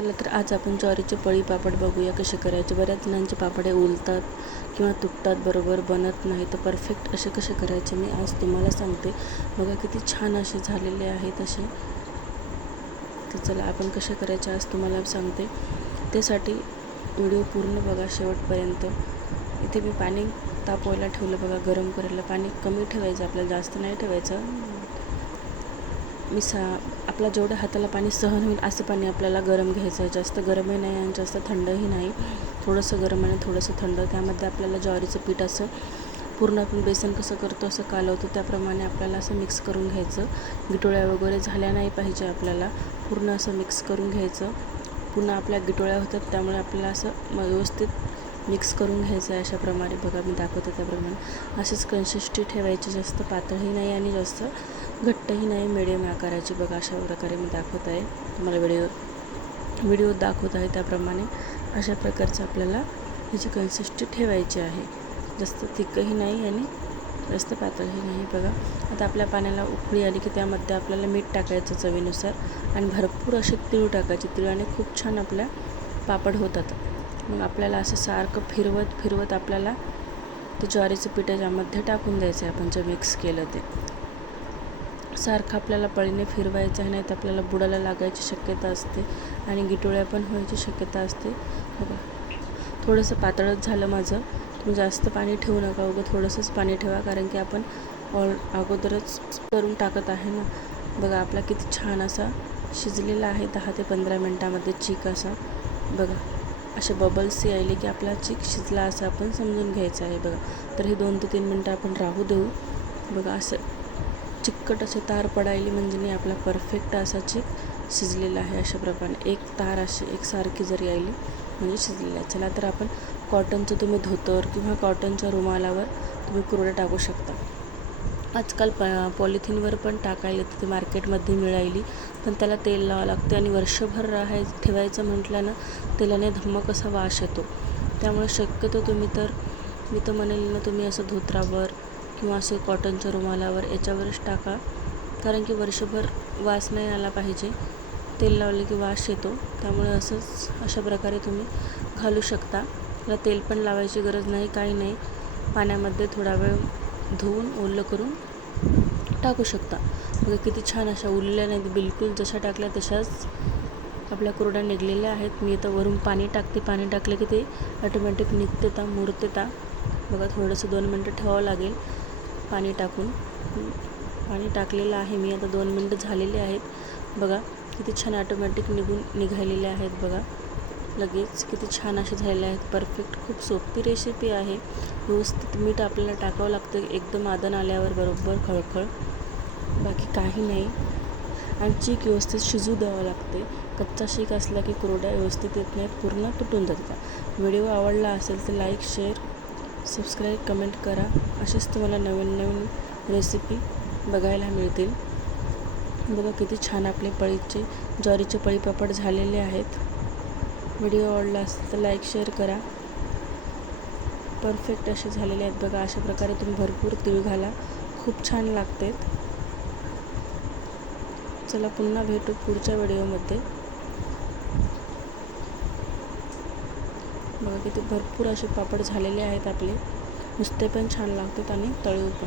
चला तर आज आपण ज्वारीचे पळी पापड बघूया कसे करायचे. बऱ्याच जणांचे पापडे उलतात किंवा तुटतात, बरोबर बनत नाही. तर परफेक्ट असे कसे करायचे मी आज तुम्हाला सांगते. बघा किती छान असे झालेले आहेत असे. तर चला आपण कसे करायचे आज तुम्हाला सांगते. त्यासाठी व्हिडिओ पूर्ण बघा शेवटपर्यंत. इथे मी पाणी तापवायला ठेवलं बघा, गरम करायला. पाणी कमी ठेवायचं आपल्याला, जास्त नाही ठेवायचं. आपला जेवढं हाताला पाणी सहन होईल असं पाणी आपल्याला गरम घ्यायचं आहे. जास्त गरमही नाही आणि जास्त थंडही नाही, थोडंसं गरम आणि थोडंसं थंड. त्यामध्ये आपल्याला ज्वारीचं पीठ असं पूर्ण आपण बेसन कसं करतो असं कालवतो त्याप्रमाणे आपल्याला असं मिक्स करून घ्यायचं. गिटोळ्या वगैरे झाल्या नाही पाहिजे आपल्याला, पूर्ण असं मिक्स करून घ्यायचं. पुन्हा आपल्या गिटोळ्या होतात, त्यामुळे आपल्याला असं व्यवस्थित मिक्स करून घ्यायचं आहे. अशाप्रमाणे बघा मी दाखवते त्याप्रमाणे अशीच कन्सिस्टन्सी ठेवायची. जास्त पातळही नाही आणि जास्त घट्टही नाही, मिडियम आकाराची. बघा अशा प्रकारे मी दाखवत आहे तुम्हाला, व्हिडिओ दाखवत आहे त्याप्रमाणे अशा प्रकारचं आपल्याला ह्याची कन्सिस्टन्सी ठेवायची आहे. जास्त थिकही नाही आणि जास्त पातळही नाही. बघा आता आपल्या पाण्याला उकळी आली की त्यामध्ये आपल्याला मीठ टाकायचं चवीनुसार आणि भरपूर असे तीळ टाकायचे. तिळाने खूप छान आपल्या पापड होतात. मग आपल्याला असं सारखं फिरवत आपल्याला ते ज्वारीचं पीठ यामध्ये टाकून द्यायचं आहे. आपण जे मिक्स केलं ते सारखं आपल्याला पळीने फिरवायचं आहे, नाही तर आपल्याला बुडाला लागायची शक्यता असते आणि गिटोळ्या पण व्हायची शक्यता असते. बघा थोडंसं पातळच झालं माझं. तुम्ही जास्त पाणी ठेवू नका, उगं थोडंसंच पाणी ठेवा, कारण की आपण अगोदरच करून टाकत आहे ना. बघा आपला किती छान असा शिजलेला आहे 10 ते 15 मिनटामध्ये चीक असा. बघा असे बबल्स यायले की आपला चीक शिजला असं आपण समजून घ्यायचं आहे. बघा तर हे 2 ते 3 मिनटं आपण राहू देऊ. बघा असं चिकट असे तार पडायली म्हणजे नाही, आपला परफेक्ट असा चीक शिजलेला आहे. अशा प्रकारे एक तार अशी एकसारखी जर यायली म्हणजे शिजलेलं आहे. चला तर आपण कॉटनचं तुम्ही धोतर किंवा कॉटनच्या रुमालावर तुम्ही कुरडे टाकू शकता. आजकाल पॉलिथिनवर पण टाकायला ते मार्केटमध्ये मिळाली, पण त्याला तेल लावावं लागते आणि वर्षभर ठेवायचं म्हटलं ना, तेलाने धम्मक असा वास येतो. त्यामुळे शक्यतो मी तर म्हणेल ना, तुम्ही असं धोतरावर किंवा असं कॉटनच्या रुमालावर याच्यावरच टाका, कारण की वर्षभर वास नाही आला पाहिजे. तेल लावले की वास येतो, त्यामुळे अशा प्रकारे तुम्ही घालू शकता. त्याला तेल पण लावायची गरज नाही, काही नाही. पाण्यामध्ये थोडा वेळ धुवून ओलं करून टाकू शकता. बघा किती छान अशा उरलेल्या नाहीत, बिलकुल जशा टाकल्या तशाच आपल्या कुरड्या निघलेल्या आहेत. मी इथं वरून पाणी टाकते, पाणी टाकलं की ते ऑटोमॅटिक निघते मुरते. बघा थोडंसं 2 मिनटं ठेवावं लागेल पाणी टाकून. पाणी टाकलेलं आहे मी आता, 2 मिनटं झालेले आहेत. बघा किती छान ऑटोमॅटिक निघालेले आहेत. बघा लगेच किती छान असे झालेले आहेत, परफेक्ट. खूप सोपी रेसिपी आहे. व्यवस्थित मीठ आपल्याला टाकावं लागतं एकदम आदन आल्यावर, बरोबर खळखळ, बाकी काही नाही. आणि चीक व्यवस्थित शिजू द्यावं लागते. कच्चा शीक असला की कुरड्या व्यवस्थित येत नाहीत, पूर्ण तुटून जातात. व्हिडिओ आवडला असेल तर लाईक, शेअर, सबस्क्राईब, कमेंट करा. असेच तुम्हाला नवीन रेसिपी बघायला मिळतील. बघा किती छान आपले ज्वारीचे पळी पापड झालेले आहेत. व्हिडिओ आवडला असेल तर लाईक, शेअर करा. परफेक्ट असे झालेले आहेत. बघा अशा प्रकारे तुम्ही भरपूर तीळ घाला, खूप छान लागते. चला पुन्हा भेटू पुढच्या व्हिडिओमध्ये. बघा किती भरपूर असे पापड झालेले आहेत आपले. नुसते पण छान लागतात आणि तळून पण.